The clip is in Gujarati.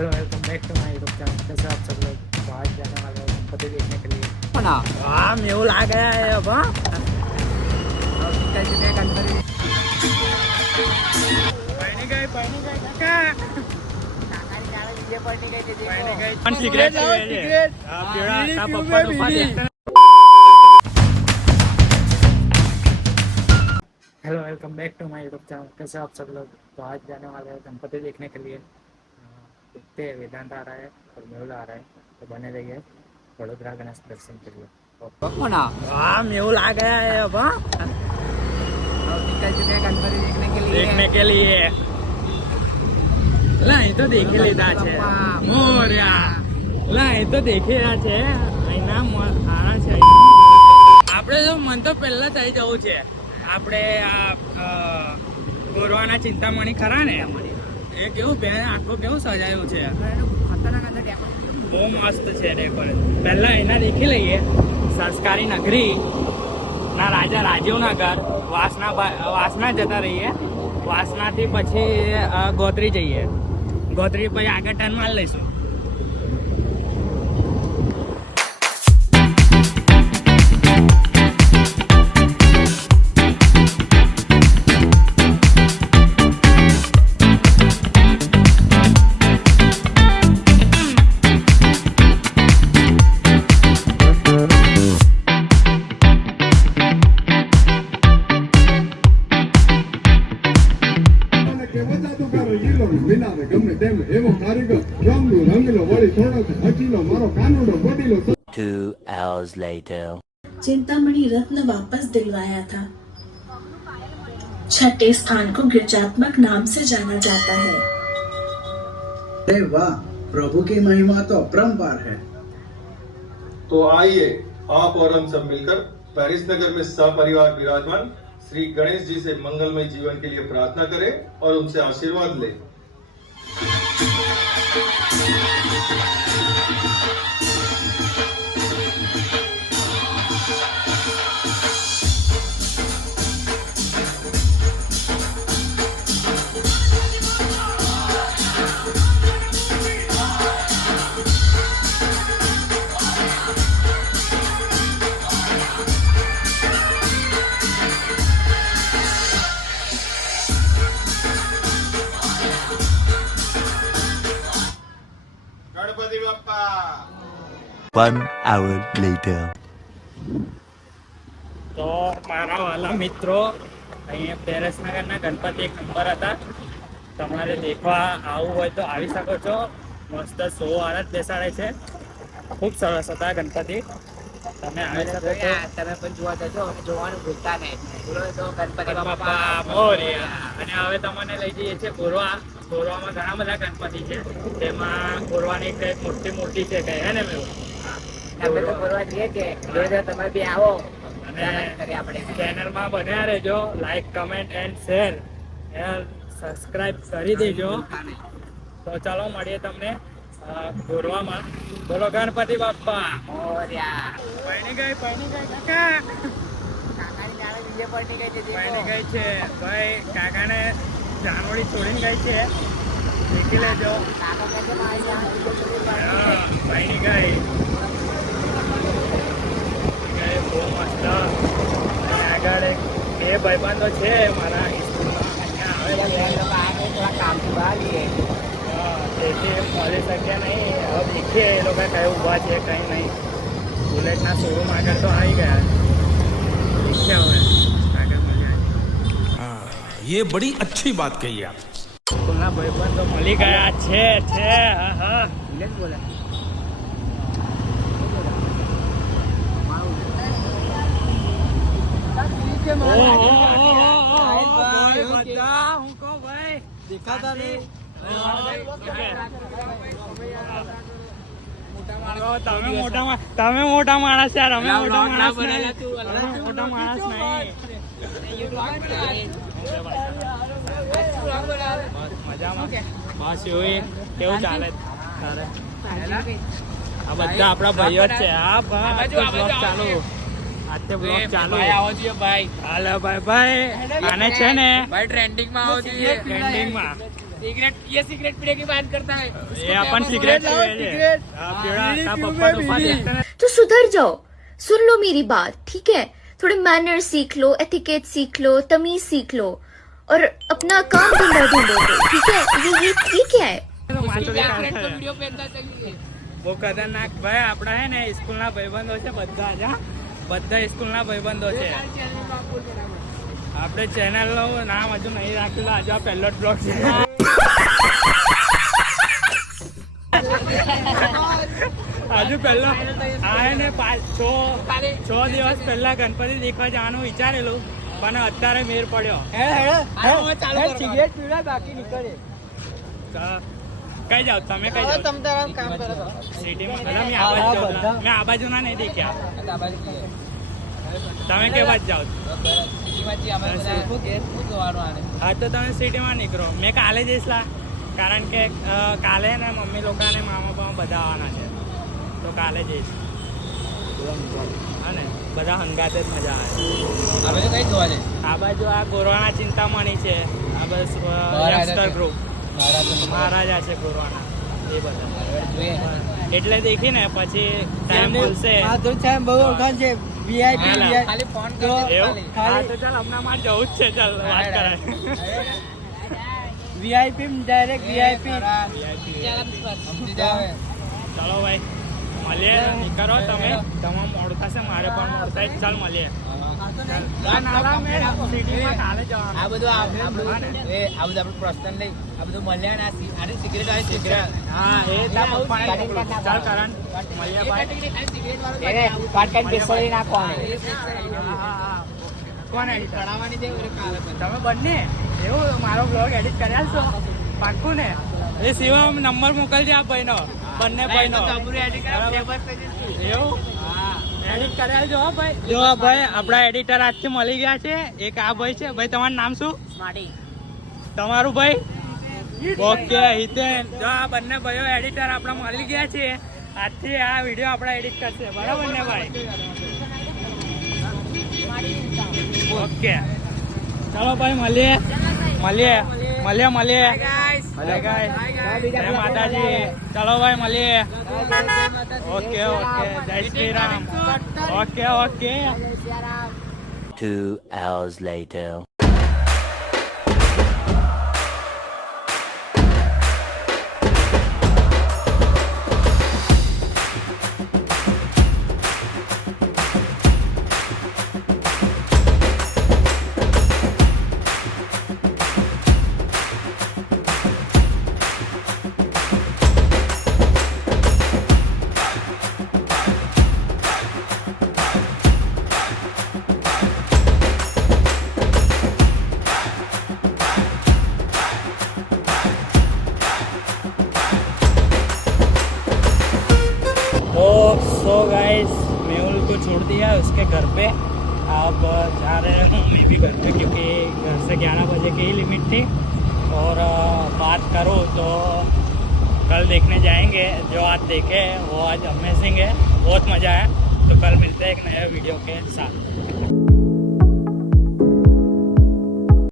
Hello welcome back to my YouTube channel. कैसे आप सब लोग? तो आज जाने वाले हैं गणपति देखने के लिए। हाँ मेहूल आ गया है अब। हाँ चल चुके हैं गणपति। पानी गए काका cigarette hello welcome back to my YouTube channel. कैसे आप सब लोग? तो आज जाने वाले हैं गणपति देखने के लिए। देखते हैं, वेदांत आ रहा है और मेहुल आ रहा है, तो बने रहिए वडोदरा गणेश दर्शन के लिए। हाँ मेहूल आ गया है अब। हाँ चल चुके हैं गणपति देखने के लिए। લાઈ તો દેખી લીધા છે મોર્યા, લાઈ તો દેખી રહ્યા છે અહીંના આણા છે। આપણે તો મન તો પહેલા થઈ જવું છે। આપણે આ ગોરવાના ચિંતામણી ખરા ને, એ કેવું આખું કેવું સજાયું છે, બહુ મસ્ત છે ડેકોરેશન। પહેલા એના દેખી લઈએ સંસ્કારી નગરી ના રાજા રાજીવના ઘર વાસના જતા રહીએ। વાસનાથી પછી ગોત્રી જઈએ, ગોત્રી પછી આગળ ટર્ન માર લઈશું।2 hours later. चिंतामणि रत्न वापस दिलवाया था। छठे स्थान को गिरजात्मक नाम से जाना जाता है। अरे वाह, प्रभु की महिमा तो अपरंपार है। तो आइए आप और हम सब मिलकर पेरिस नगर में सपरिवार विराजमान श्री गणेश जी से मंगलमय जीवन के लिए प्रार्थना करें और उनसे आशीर्वाद लें। गणपति बप्पा। 1 hour later. તો મારા વાલા મિત્રો, અહીંયા પેરિસ નગરના ગણપતિ એક નંબર હતા। તમારે દેખવા આવવું હોય તો આવી શકો છો। મસ્ત શો વાળા જ બેસાડે છે, ખૂબ સરસ હતા ગણપતિ, તમે આવી શકો છો। તમે પણ જોવા જજો અને જોવાનું ભૂલતા નહીં। બોલો તો ગણપતિ બાપા મોરયા। અને હવે તમને લઈ જઈએ છીએ ગોરવા। ગોરવામાં ઘણા બધા ગણપતિ છે, તેમાં ગોરવાની કંઈક મોટી મૂર્તિ છે કઈ, હે ને મેં અમે તો ફરવા જઈએ છીએ, જોજો તમે બી આવો અને કરીએ આપણે। ચેનલમાં બન્યા રહેજો, like comment and share, subscribe કરી દેજો। તો ચાલો મળીએ તમને ગોરવામાં। બોલો ગણપતિ બાપ્પા મોરયા। પૈણી ગઈ કાકા, કાકાની જાણે બીજે પડી ગઈ છે, પૈણી ગઈ છે ભાઈ, કાકાને જાનવડી છોડીને ગઈ છે, દેખી લેજો। કાકા કહે છે મારી જાણે બીજે પડી ગઈ। હા પૈણી ગઈ બહુ મસ્ત। અને આગળ એક બે ભાઈબંધો છે મારા સ્કૂલમાં, અહીંયા આવે છે। થોડા કામથી બહાર જઈએ। તેથી મળી શક્યા નહીં। હવે દેખીએ એ લોકો કઈ ઊભા છે કઈ નહીં। બુલેટના શોરૂમ આગળ તો આવી ગયા, દેખીએ હવે આગળ મળ્યા। ये बड़ी अच्छी बात कही आप। સ્કૂલના ભાઈબંધો મળી ગયા છે। હા હા બુલેટ બોલે। દેખાતા નહીં। તમે મોટા માણસ યાર, અમે મોટા માણસ નહીં, તમે મોટા માણસ નહીં। મજામાં બસ એવું કેવું ચાલે તારે? આ બધા આપણા ભાઈઓ જ છે। હા બ્લોગ ચાલુ, આજે બ્લોગ ચાલુ। આવો જોઈએ ભાઈ, હાલો ભાઈ આને છે ને ભાઈ ટ્રેન્ડિંગમાં આવો જોઈએ, ટ્રેન્ડિંગમાં सिगरेट पीने की बात करता है ये अपन सिगरेट पीवे तो सुधर जाओ, सुन लो मेरी बात, ठीक है? थोड़े मैनर सीख लो, एथिकेट सीख लो, तमीज सीख लो और अपना काम धंधा ढूंढो, ठीक है? ये क्या है? वीडियो पे બહુ ખતરનાક ભાઈ આપણા હે ને સ્કૂલના ભાઈબંધો છે બધા જ, બધા સ્કૂલના ભાઈબંધો છે. આપણે ચેનલનું નામ હજુ નહીં રાખેલું, આજે આ પહેલો જ બ્લોગ છે. હજુ પહેલો આ ને 5-6 દિવસ પહેલા ગણપતિ દેખવા જવાનું વિચારેલું પણ અત્યારે મેર પડ્યો. સિગરેટ પીવડા બાકી નીકળે. કઈ જાવ તમે? કઈ જાવ? તમે તારા કામ કરો. સિટીમાં મેં આ બાજુના નહીં દેખ્યા. તમે કે બાજુ જાઓ? હા તો તમે સિટીમાં નીકળો. મેં કાલે જઈશ કારણ કે કાલે ને મમ્મી લોકો ને મામા બામા બધા આવવાના છે તો કાલે જઈશ. હા ને બધા હંગાતે જ મજા આવે. આ બાજુ આ ગોરવાના ચિંતામણી છે, આ બસ યંગસ્ટર ગ્રુપ મહારાજા છે ગોરવાના એ બધા. એટલે દેખીને પછી ટાઈમ મળશે. બહુ ઓળખાણ છે. VIP ખાલી ફોન કરો. હા તો ચાલ હમણાં મારે જવું જ છે. ચાલ વાત કરાય. VIP direct VIP. ચાલો ભાઈ મળીએ. નીકળો તમે. તમામ મોડું થશે, મારે પણ મોડું થાય. ચાલ મળીએ. આ બધું આપણું પ્રશ્ન નહીં, આ બધું મળ્યા ને આની સિગરેટ વાળી સિગરેટ. હા એ ચાલ કરણ મળીએ કોણ એડિટ ચડાવવાની દે તમે બંને એવું મારો બ્લોગ એડિટ કર્યા છો પાક્કું ને? એ શિવમ નંબર મોકલજે આ ભાઈનો, બંને ભાઈનો એવું એડિટ કર્યા જો ભાઈ. જો ભાઈ આપણા એડિટર આજથી મળી ગયા છે. એક આ ભાઈ છે. ભાઈ તમારું નામ શું? તમારું ભાઈ? ઓકે હિતેન. જો આ બંને ભાઈઓ એડિટર આપણા મળી ગયા છે. આજથી આ વિડીયો આપણે એડિટ કરશે, બરાબર ને ભાઈ? ઓકે ચાલો ભાઈ મળીએ. જય માતાજી. ચાલો ભાઈ મળીએ. ઓકે જય Shri Ram. Okay 2 hours later. तो गाइस मेहुल को छोड़ दिया उसके घर पे. अब जा रहे हैं मैं भी घर पे क्योंकि घर से 11 बजे की ही लिमिट थी. और बात करूँ तो कल देखने जाएंगे. जो आज देखे वो आज अमेजिंग है, बहुत मज़ा आया. तो कल मिलते हैं एक नए वीडियो के साथ.